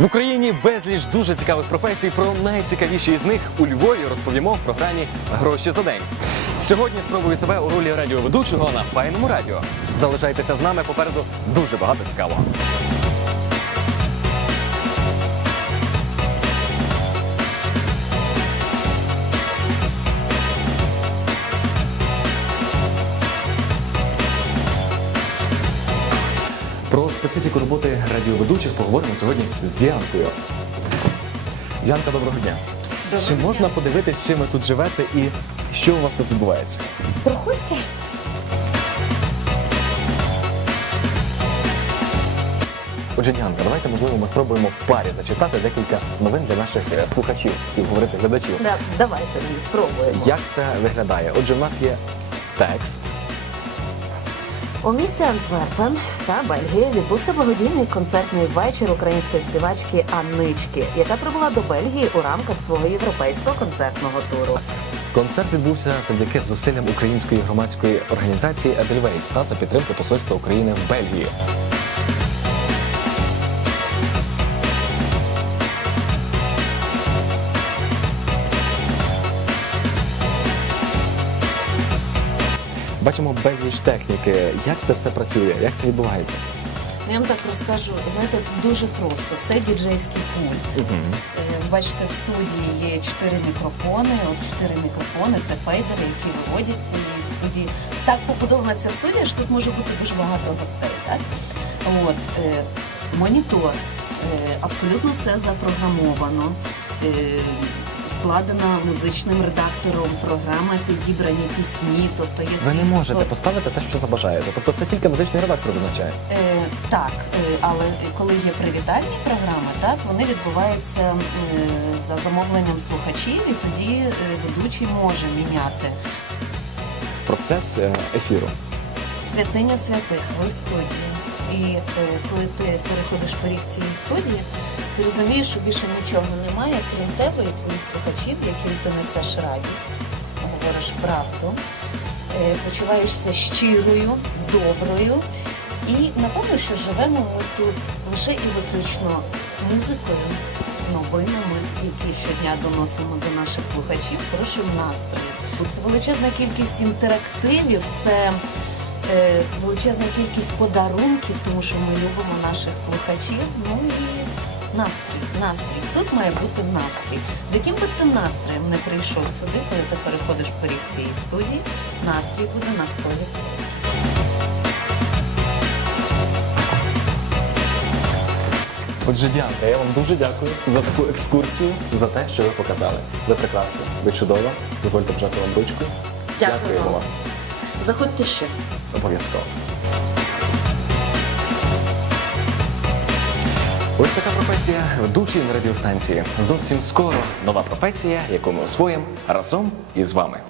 В Україні безліч дуже цікавих професій. Про найцікавіші із них у Львові розповімо в програмі Гроші за день. Сьогодні спробую себе у ролі радіоведучого на файному радіо. Залишайтеся з нами попереду дуже багато цікавого. Специфіку роботи радіоведучих поговоримо сьогодні з Діанкою. Діанка, доброго дня. Чи можна подивитись, чим ви тут живете і що у вас тут відбувається? Проходьте. Отже, Діанка, давайте можливо ми спробуємо в парі зачитати декілька новин для наших е, слухачів і говорити глядачів. Да, давай собі спробуємо. Як це виглядає? Отже, в нас є текст. У місті Антверпен та Бельгії відбувся благодійний концертний вечір української співачки Аннички, яка прибула до Бельгії у рамках свого європейського концертного туру. Концерт відбувся завдяки зусиллям української громадської організації Едельвейс та за підтримки Посольства України в Бельгії. Бачимо безліч техніки. Як це все працює? Як це відбувається? Я вам так розкажу. Знаєте, дуже просто. Це діджейський пульт. Е, Бачите, в студії є чотири мікрофони. От чотири мікрофони це фейдери, які виводяться і в студії. Так побудована ця студія, що тут може бути дуже багато гостей. Так? От, е, монітор, е, абсолютно все запрограмовано. Е, складена музичним редактором, програма підібрані пісні. Тобто є Ви не можете поставити те, що забажаєте. Тобто це тільки музичний редактор визначає. Е, так, е, але коли є привітальні програми, так вони відбуваються е, за замовленням слухачів, і тоді е, ведучий може міняти Процес е, ефіру. святиня святих. Ви в студії. І е, коли ти переходиш поріг цієї студії, ти розумієш, що більше нічого немає, крім тебе і твоїх слухачів, яким ти несеш радість, говориш правду, е, почуваєшся щирою, доброю. І напевно, що живемо ми тут лише і виключно музикою, новинами, які щодня доносимо до наших слухачів, хорошим настроєм. Це величезна кількість інтерактивів, це величезна кількість подарунків, тому що ми любимо наших слухачів. Ну і настрій, настрій. Тут має бути настрій. З яким би ти настроєм не прийшов сюди, коли ти переходиш поріг цієї студії, настрій буде на 100%. Отже, Діанка, я вам дуже дякую за таку екскурсію, за те, що ви показали. Ви прекрасні, ви чудова. Дозвольте бажати вам ручку. Дякую вам. вам. Заходьте ще. Обов'язково. Ось така професія ведучий на радіостанції. Зовсім скоро нова професія, яку ми освоїмо разом із вами.